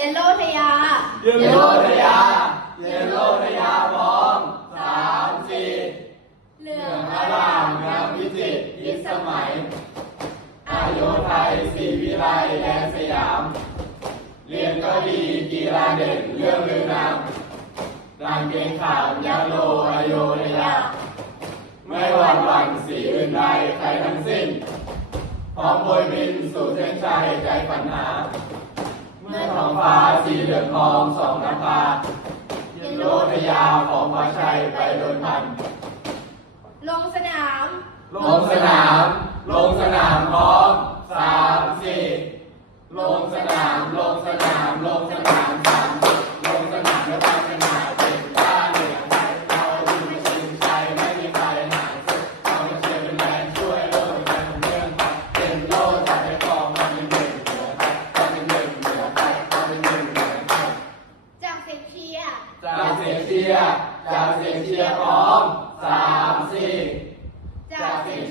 ยลโลทยา เยลโลทยา เยลโลทยาพร้อมสามสี่เหลืองอร่าร่ามงามวิจิตรยิสมัย อายุไทยศรีวิไลแดนสยาม เรียนก็ดีกีฬาเด่นเรื่องลือนามรางเกงขามยาโลอโยธยา ไม่หวั่นหวั่นสีอื่นใดใครทั้งสิ้นพร้อมโบยบินสู่เส้นชัยใจปัญหา เมื่อท้องฟ้าสีเหลืองทองสองน้ำตาเยลโลทยาของพระชัยไปโดนพัน ลงสนาม ลงสนาม ลงสนามพร้อมสามสี่ลงสนาม ลงสนาม ลงสนามสาม เสียงเชียร์จากเสียงเชียร์พร้อมสามสี่จากเสียง